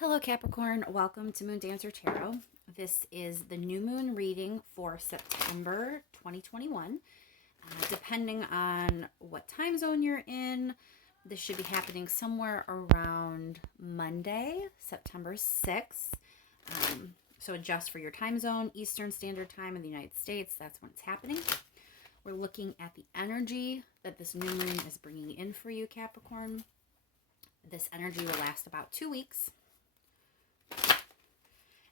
Hello, Capricorn. Welcome to Moon Dancer Tarot. This is the new moon reading for September 2021. Depending on what time zone you're in, this should be happening somewhere around Monday, September 6th. So adjust for your time zone, Eastern Standard Time in the United States. That's when it's happening. We're looking at the energy that this new moon is bringing in for you, Capricorn. This energy will last about 2 weeks.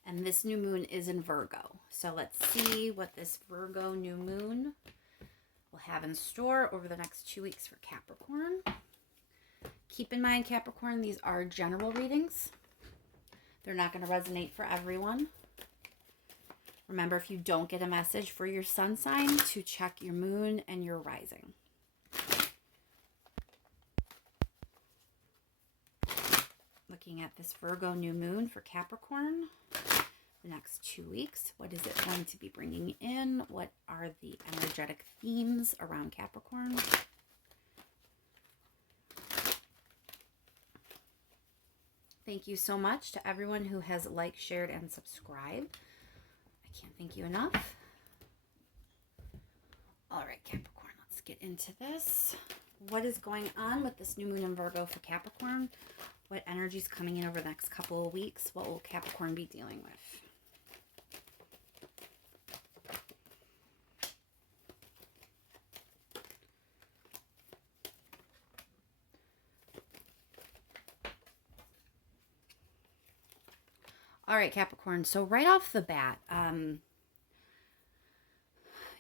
And this new moon is in Virgo. So let's see what this Virgo new moon will have in store over the next 2 weeks for Capricorn. Keep in mind, Capricorn, these are general readings. They're not going to resonate for everyone. Remember, if you don't get a message for your sun sign, to check your moon and your rising. Looking at this Virgo new moon for Capricorn. The next 2 weeks. What is it going to be bringing in? What are the energetic themes around Capricorn? Thank you so much to everyone who has liked, shared, and subscribed. I can't thank you enough. All right, Capricorn, let's get into this. What is going on with this new moon in Virgo for Capricorn? What energy is coming in over the next couple of weeks? What will Capricorn be dealing with? All right, Capricorn. So right off the bat, you're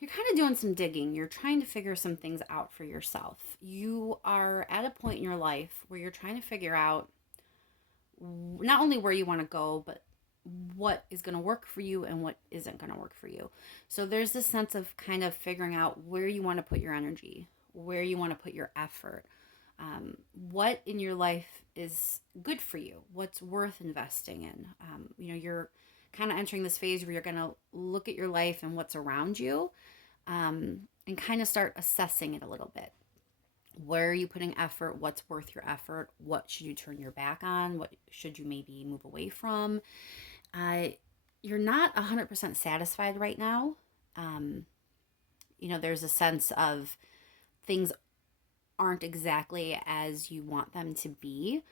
kind of doing some digging. You're trying to figure some things out for yourself. You are at a point in your life where you're trying to figure out not only where you want to go, but what is going to work for you and what isn't going to work for you. So there's this sense of kind of figuring out where you want to put your energy, where you want to put your effort. What in your life is good for you, what's worth investing in. You're kind of entering this phase where you're going to look at your life and what's around you, and kind of start assessing it a little bit. Where are you putting effort? What's worth your effort? What should you turn your back on? What should you maybe move away from? You're not 100% satisfied right now. There's a sense of things aren't exactly as you want them to be.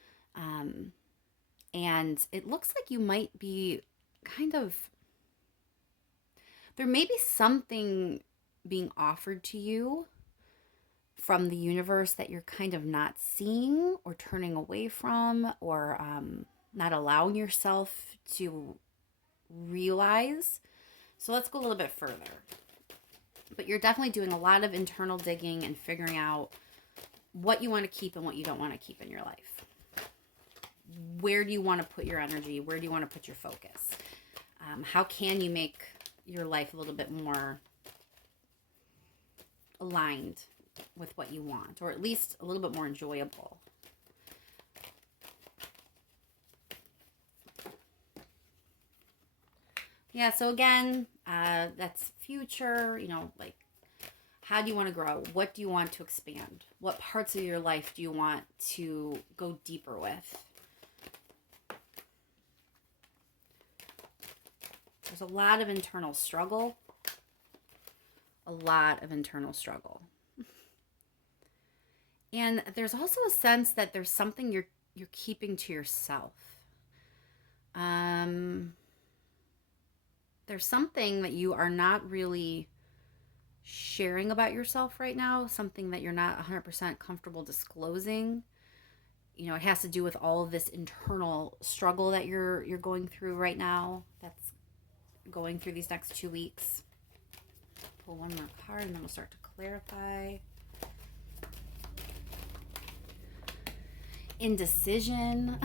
And it looks like you might be there may be something being offered to you from the universe that you're kind of not seeing or turning away from, or not allowing yourself to realize. So let's go a little bit further. But you're definitely doing a lot of internal digging and figuring out what you want to keep and what you don't want to keep in your life. Where do you want to put your energy? Where do you want to put your focus? How can you make your life a little bit more aligned with what you want, or at least a little bit more enjoyable? Yeah, so again, that's future, like, how do you want to grow? What do you want to expand? What parts of your life do you want to go deeper with? There's a lot of internal struggle. A lot of internal struggle. And there's also a sense that there's something you're keeping to yourself. There's something that you are not really sharing about yourself right now, something that you're not 100% comfortable disclosing. It has to do with all of this internal struggle that you're going through right now, that's going through these next 2 weeks. Pull one more card and then we'll start to clarify. Indecision.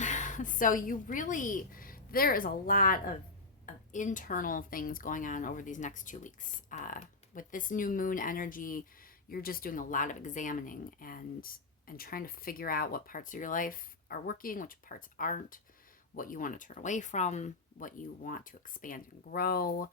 So there is a lot of internal things going on over these next 2 weeks. With this new moon energy, you're just doing a lot of examining and trying to figure out what parts of your life are working, which parts aren't, what you want to turn away from, what you want to expand and grow,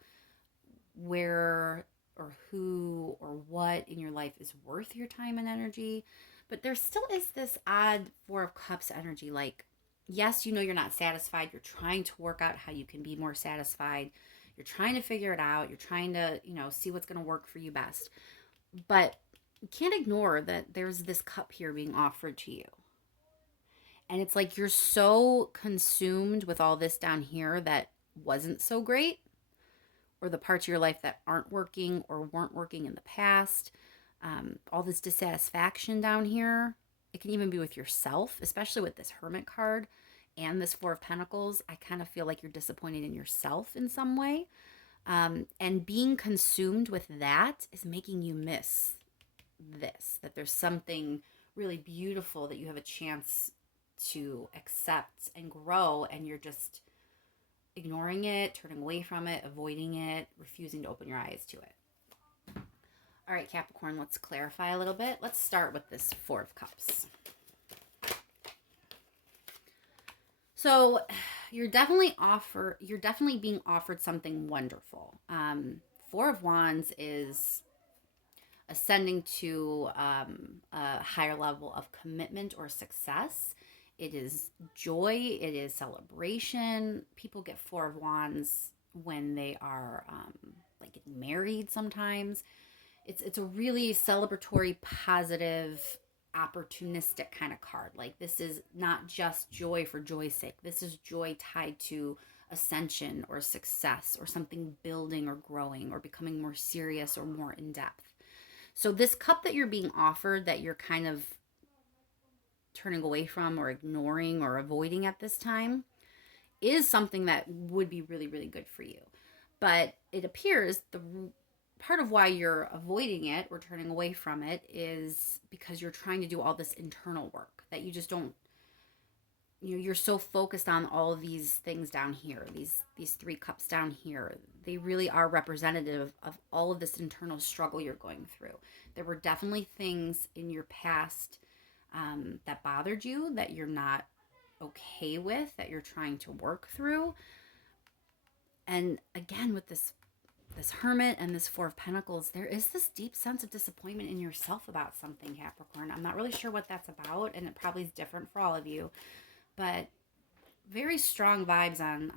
where or who or what in your life is worth your time and energy. But there still is this odd Four of Cups energy, like Yes, you know you're not satisfied. You're trying to work out how you can be more satisfied. You're trying to figure it out. You're trying to, see what's going to work for you best. But you can't ignore that there's this cup here being offered to you. And it's like you're so consumed with all this down here that wasn't so great, or the parts of your life that aren't working or weren't working in the past. All this dissatisfaction down here. It can even be with yourself, especially with this Hermit card and this Four of Pentacles. I kind of feel like you're disappointed in yourself in some way. And being consumed with that is making you miss this, that there's something really beautiful that you have a chance to accept and grow, and you're just ignoring it, turning away from it, avoiding it, refusing to open your eyes to it. All right, Capricorn, let's clarify a little bit. Let's start with this Four of Cups. So you're definitely being offered something wonderful. Four of Wands is ascending to a higher level of commitment or success. It is joy. It is celebration. People get Four of Wands when they are like getting married sometimes. It's a really celebratory, positive, opportunistic kind of card. Like, this is not just joy for joy's sake. This is joy tied to ascension or success or something building or growing or becoming more serious or more in depth. So this cup that you're being offered, that you're kind of turning away from or ignoring or avoiding at this time, is something that would be really, really good for you. But it appears the part of why you're avoiding it or turning away from it is because you're trying to do all this internal work that you just don't, you're so focused on all of these things down here, these three cups down here. They really are representative of all of this internal struggle you're going through. There were definitely things in your past that bothered you, that you're not okay with, that you're trying to work through. And again, with this Hermit and this Four of Pentacles, there is this deep sense of disappointment in yourself about something, Capricorn. I'm not really sure what that's about, and it probably is different for all of you, but very strong vibes on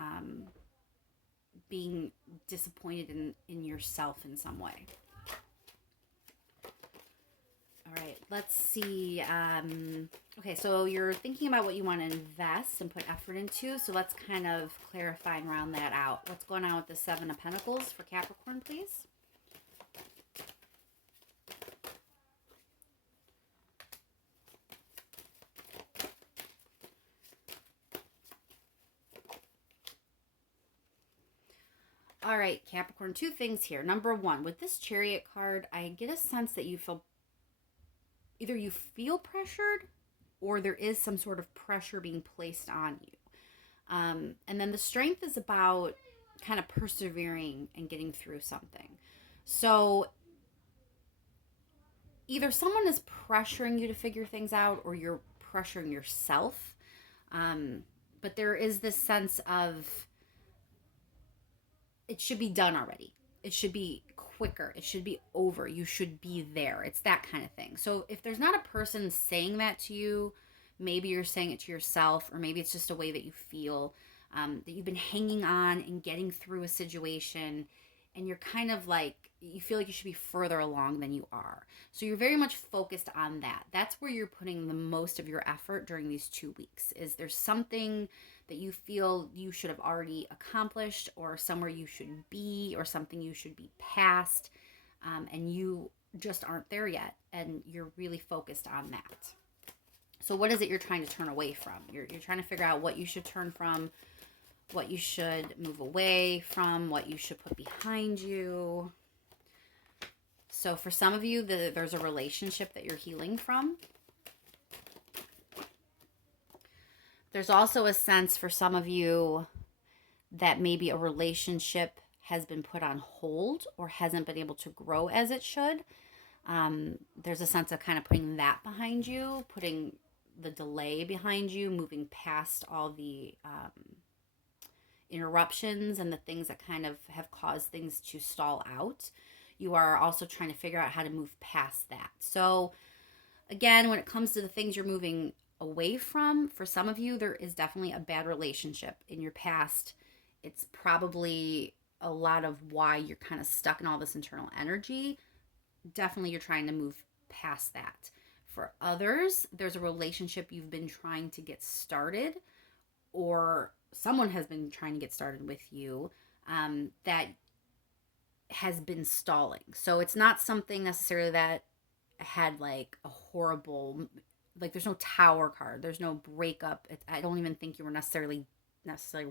being disappointed in yourself in some way. All right, let's see. Okay, so you're thinking about what you want to invest and put effort into. So let's kind of clarify and round that out. What's going on with the Seven of Pentacles for Capricorn, please? All right, Capricorn, two things here. Number one, with this Chariot card, I get a sense that you feel pressured, or there is some sort of pressure being placed on you. And then the Strength is about kind of persevering and getting through something. So either someone is pressuring you to figure things out, or you're pressuring yourself. But there is this sense of it should be done already. It should be quicker. It should be over. You should be there. It's that kind of thing. So if there's not a person saying that to you, maybe you're saying it to yourself, or maybe it's just a way that you feel, that you've been hanging on and getting through a situation, and you're kind of like, you feel like you should be further along than you are. So you're very much focused on that. That's where you're putting the most of your effort during these 2 weeks. Is there something that you feel you should have already accomplished, or somewhere you should be, or something you should be past, and you just aren't there yet, and you're really focused on that. So what is it you're trying to turn away from? You're trying to figure out what you should turn from, what you should move away from, what you should put behind you. So for some of you, there's a relationship that you're healing from. There's also a sense for some of you that maybe a relationship has been put on hold or hasn't been able to grow as it should. There's a sense of kind of putting that behind you, putting the delay behind you, moving past all the interruptions and the things that kind of have caused things to stall out. You are also trying to figure out how to move past that. So again, when it comes to the things you're moving away from. For some of you, there is definitely a bad relationship in your past. It's probably a lot of why you're kind of stuck in all this internal energy. Definitely you're trying to move past that. For others, there's a relationship you've been trying to get started, or someone has been trying to get started with you, that has been stalling. So it's not something necessarily that had like a horrible, like there's no tower card, there's no breakup. I don't even think you were necessarily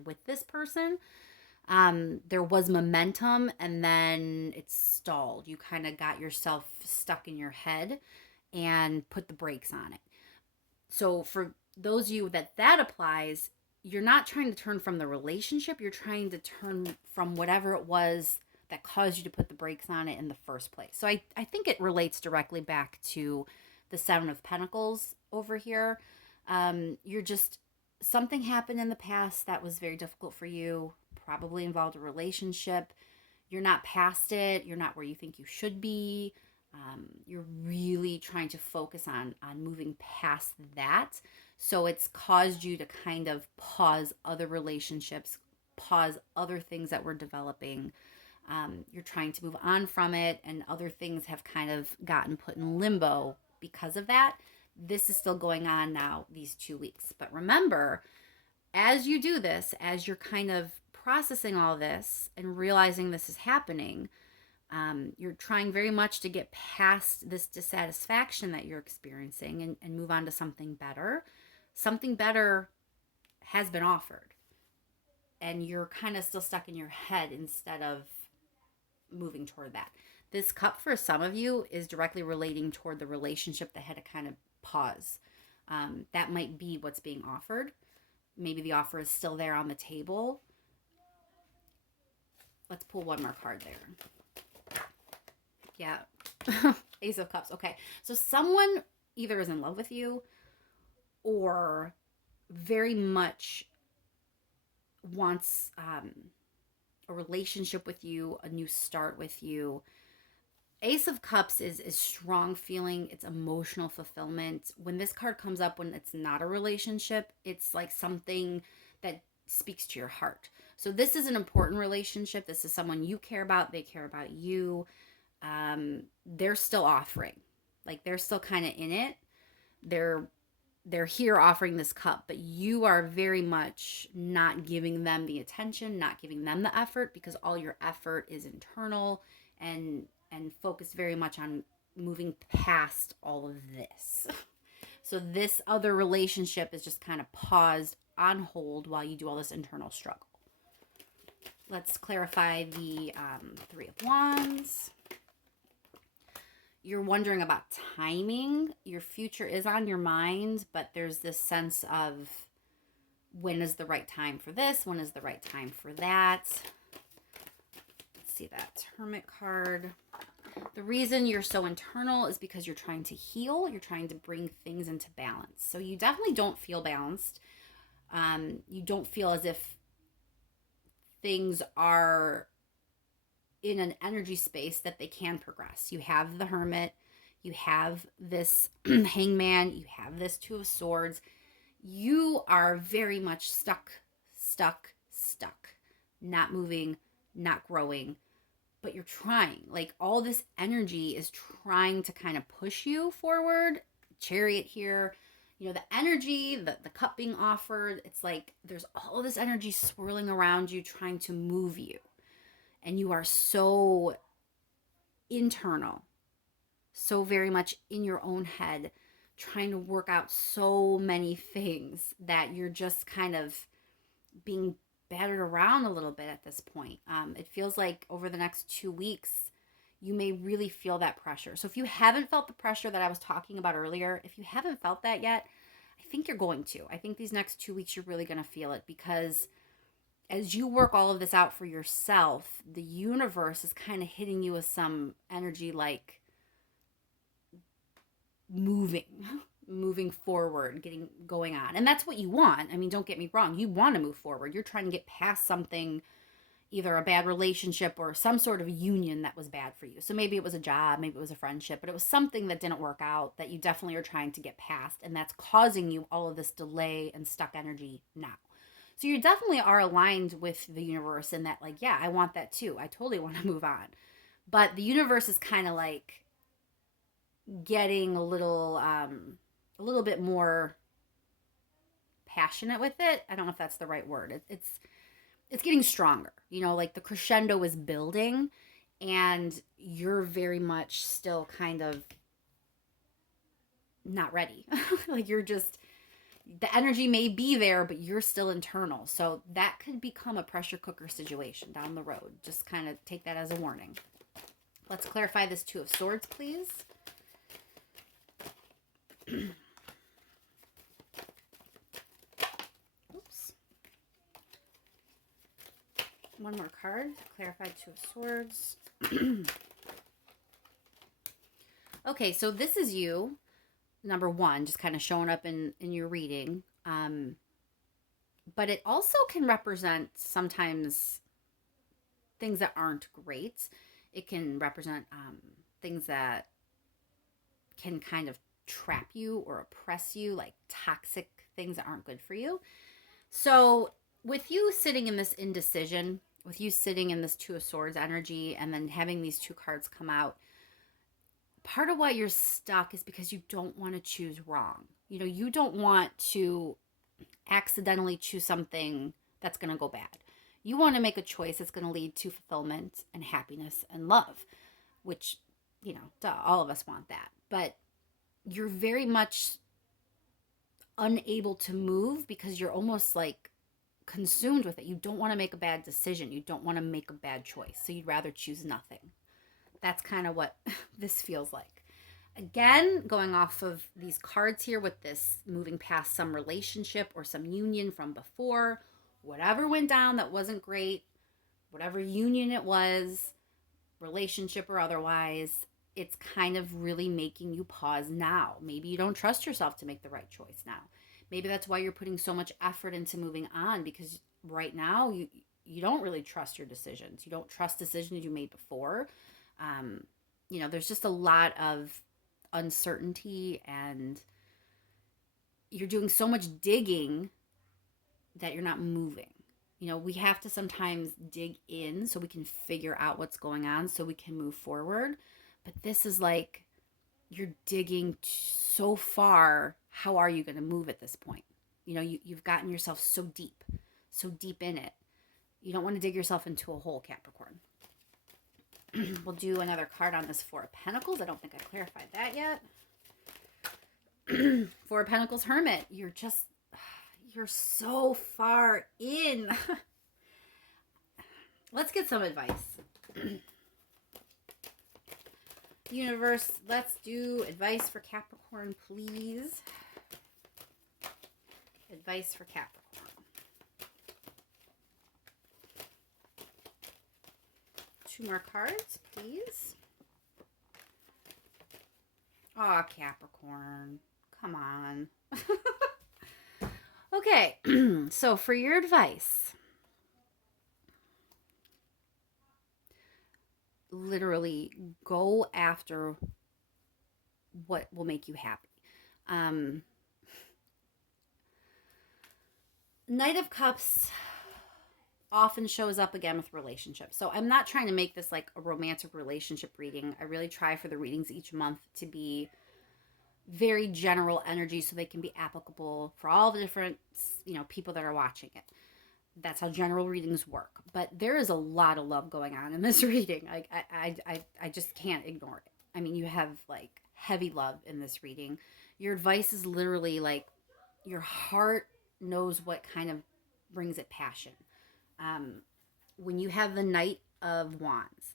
with this person. There was momentum and then it stalled. You kind of got yourself stuck in your head and put the brakes on it. So for those of you that applies, you're not trying to turn from the relationship, you're trying to turn from whatever it was that caused you to put the brakes on it in the first place. So I think it relates directly back to the Seven of Pentacles over here. You're just, something happened in the past that was very difficult for you, probably involved a relationship. You're not past it. You're not where you think you should be. You're really trying to focus on moving past that. So it's caused you to kind of pause other relationships, pause other things that were developing. You're trying to move on from it, and other things have kind of gotten put in limbo because of that. This is still going on now, these 2 weeks. But remember, as you do this, as you're kind of processing all this and realizing this is happening, you're trying very much to get past this dissatisfaction that you're experiencing and move on to something better. Something better has been offered, and you're kind of still stuck in your head instead of moving toward that. This cup for some of you is directly relating toward the relationship that had to kind of pause. That might be what's being offered. Maybe the offer is still there on the table. Let's pull one more card there. Yeah. Ace of Cups. Okay. So someone either is in love with you or very much wants a relationship with you, a new start with you. Ace of Cups is strong feeling. It's emotional fulfillment. When this card comes up, when it's not a relationship, it's like something that speaks to your heart. So this is an important relationship. This is someone you care about. They care about you. They're still offering. Like they're still kind of in it. They're here offering this cup, but you are very much not giving them the attention, not giving them the effort, because all your effort is internal and focused very much on moving past all of this. So this other relationship is just kind of paused on hold while you do all this internal struggle. Let's clarify the Three of Wands. You're wondering about timing. Your future is on your mind, but there's this sense of when is the right time for this? When is the right time for that? Let's see that Hermit card. The reason you're so internal is because you're trying to heal. You're trying to bring things into balance. So you definitely don't feel balanced. You don't feel as if things are in an energy space that they can progress. You have the Hermit, you have this Hangman, you have this Two of Swords. You are very much stuck, not moving, not growing, but you're trying. Like all this energy is trying to kind of push you forward. Chariot here, you know, the energy, the cup being offered, it's like there's all this energy swirling around you trying to move you. And you are so internal, so very much in your own head, trying to work out so many things that you're just kind of being battered around a little bit at this point. It feels like over the next 2 weeks, you may really feel that pressure. So if you haven't felt the pressure that I was talking about earlier, if you haven't felt that yet, I think you're going to. I think these next 2 weeks, you're really going to feel it, because as you work all of this out for yourself, the universe is kind of hitting you with some energy like moving forward, getting going on. And that's what you want. I mean, don't get me wrong. You want to move forward. You're trying to get past something. either a bad relationship or some sort of union that was bad for you. So maybe it was a job, maybe it was a friendship, but it was something that didn't work out that you definitely are trying to get past. And that's causing you all of this delay and stuck energy now. So you definitely are aligned with the universe in that, like, yeah, I want that too. I totally want to move on. But the universe is kind of like getting a little bit more passionate with it. I don't know if that's the right word. It's getting stronger. You know, like the crescendo is building, and you're very much still kind of not ready. Like you're just, the energy may be there, but you're still internal. So that could become a pressure cooker situation down the road. Just kind of take that as a warning. Let's clarify this Two of Swords, please. Oops. One more card. Clarify Two of Swords. Okay, so this is you, number one, just kind of showing up in your reading. But it also can represent sometimes things that aren't great. It can represent things that can kind of trap you or oppress you, like toxic things that aren't good for you. So with you sitting in this indecision, with you sitting in this Two of Swords energy, and then having these two cards come out, part of why you're stuck is because you don't want to choose wrong. You know, you don't want to accidentally choose something that's going to go bad. You want to make a choice that's going to lead to fulfillment and happiness and love, which, you know, duh, all of us want that. But you're very much unable to move because you're almost like consumed with it. You don't want to make a bad decision. You don't want to make a bad choice. So you'd rather choose nothing. That's kind of what this feels like. Again, going off of these cards here with this moving past some relationship or some union from before, whatever went down that wasn't great, whatever union it was, relationship or otherwise, it's kind of really making you pause now. Maybe you don't trust yourself to make the right choice now. Maybe that's why you're putting so much effort into moving on, because right now you don't really trust your decisions. You don't trust decisions you made before. You know, there's just a lot of uncertainty, and you're doing so much digging that you're not moving. You know, we have to sometimes dig in so we can figure out what's going on so we can move forward. But this is like you're digging so far. How are you going to move at this point? You know, you've gotten yourself so deep in it. You don't want to dig yourself into a hole, Capricorn. We'll do another card on this Four of Pentacles. I don't think I clarified that yet. Four of Pentacles, Hermit. You're so far in. Let's get some advice. Universe, let's do advice for Capricorn, please. Advice for Capricorn. Two more cards, please. Aw, Capricorn. Come on. Okay, so for your advice, literally go after what will make you happy. Knight of Cups often shows up again with relationships. So I'm not trying to make this like a romantic relationship reading. I really try for the readings each month to be very general energy so they can be applicable for all the different, you know, people that are watching it. That's how general readings work. But there is a lot of love going on in this reading. Like I just can't ignore it. I mean, you have like heavy love in this reading. Your advice is literally like your heart knows what kind of brings it passion. When you have the Knight of Wands,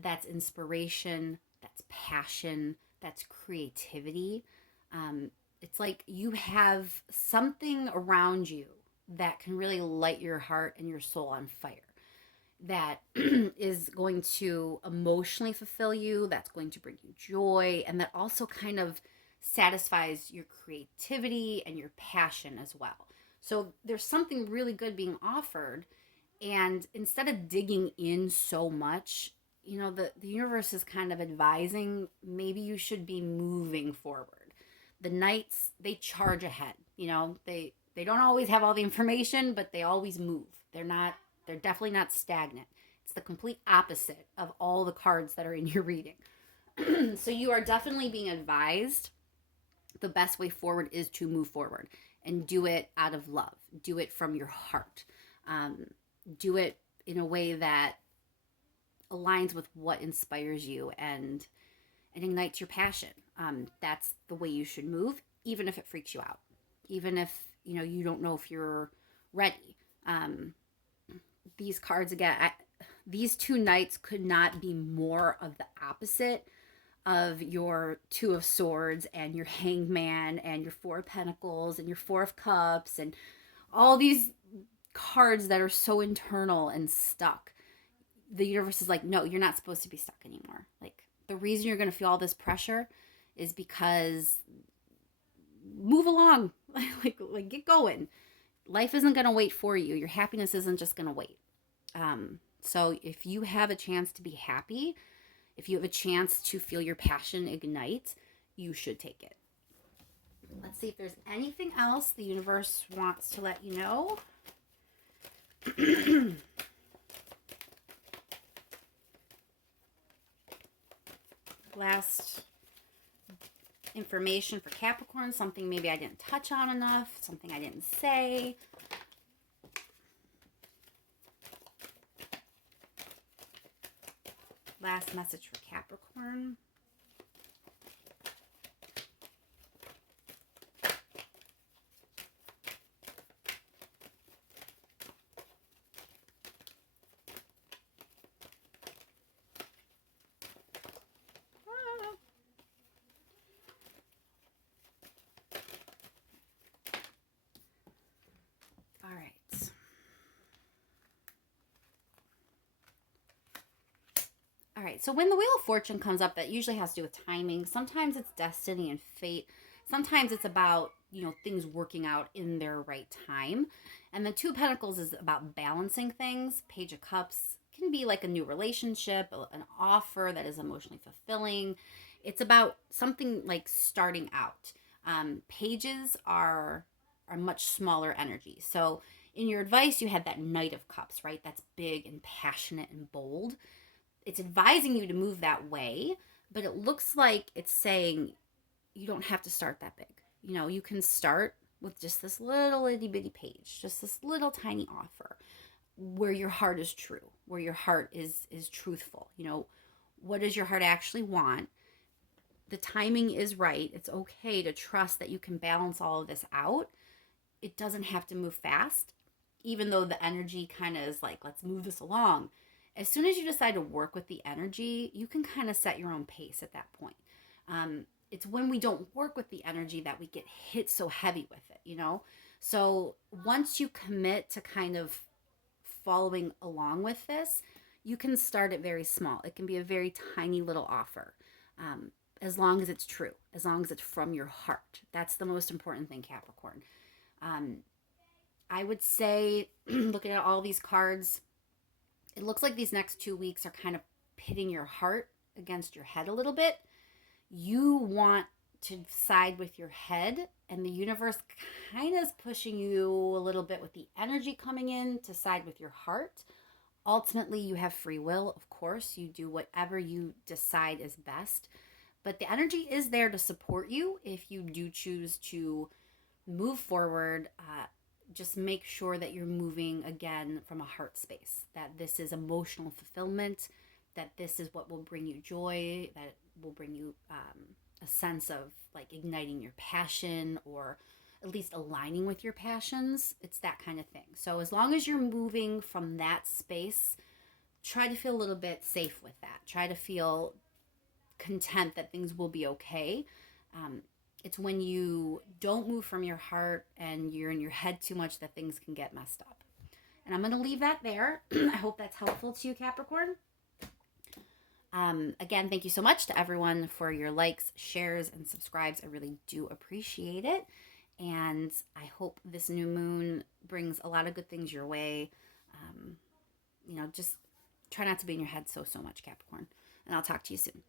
that's inspiration, that's passion, that's creativity. It's like you have something around you that can really light your heart and your soul on fire, that is going to emotionally fulfill you, that's going to bring you joy, and that also kind of satisfies your creativity and your passion as well. So there's something really good being offered, And instead of digging in so much, the universe is kind of advising maybe you should be moving forward. The knights, they charge ahead. They don't always have all the information, but they always move. They're definitely not stagnant. It's the complete opposite of all the cards that are in your reading. So you are definitely being advised the best way forward is to move forward and do it out of love. Do it from your heart. Um, do it in a way that aligns with what inspires you and ignites your passion. That's the way you should move, even if it freaks you out, even if you don't know if you're ready. Um, these cards again, these two knights could not be more of the opposite of your Two of Swords and your Hangman and your Four of Pentacles and your Four of Cups and all these cards that are so internal and stuck. The universe is like, no, you're not supposed to be stuck anymore. Like, the reason you're going to feel all this pressure is because move along. like get going. Life isn't going to wait for you. Your happiness isn't just going to wait. So if you have a chance to be happy, if you have a chance to feel your passion ignite, you should take it. Let's see if there's anything else the universe wants to let you know. Last information for Capricorn, something maybe I didn't touch on enough, something I didn't say. Last message for Capricorn. All right. All right, so when the Wheel of Fortune comes up, that usually has to do with timing. Sometimes it's destiny and fate. Sometimes it's about, things working out in their right time. And the Two of Pentacles is about balancing things. Page of Cups can be like a new relationship, an offer that is emotionally fulfilling. It's about something like starting out. Pages are much smaller energy. So in your advice, you had that Knight of Cups, right? That's big and passionate and bold. It's advising you to move that way, but it looks like it's saying you don't have to start that big. You can start with just this little itty bitty page, just this little tiny offer where your heart is true, where your heart is truthful. What does your heart actually want? The timing is right. It's okay to trust that you can balance all of this out. It doesn't have to move fast, even though the energy kind of is like, let's move this along. As soon as you decide to work with the energy, you can kind of set your own pace at that point. It's when we don't work with the energy that we get hit so heavy with it. So once you commit to kind of following along with this, you can start it very small. It can be a very tiny little offer, as long as it's true, as long as it's from your heart. That's the most important thing, Capricorn. I would say, looking at all these cards, it looks like these next 2 weeks are kind of pitting your heart against your head a little bit. You want to side with your head, and the universe kind of is pushing you a little bit with the energy coming in to side with your heart. Ultimately, you have free will, of course. You do whatever you decide is best. But the energy is there to support you if you do choose to move forward. Just make sure that you're moving again from a heart space, that this is emotional fulfillment, that this is what will bring you joy, that will bring you a sense of like igniting your passion, or at least aligning with your passions. It's that kind of thing. So as long as you're moving from that space, try to feel a little bit safe with that. Try to feel content that things will be okay. It's when you don't move from your heart and you're in your head too much that things can get messed up. And I'm going to leave that there. I hope that's helpful to you, Capricorn. Again, thank you so much to everyone for your likes, shares, and subscribes. I really do appreciate it. And I hope this new moon brings a lot of good things your way. Just try not to be in your head so much, Capricorn. And I'll talk to you soon.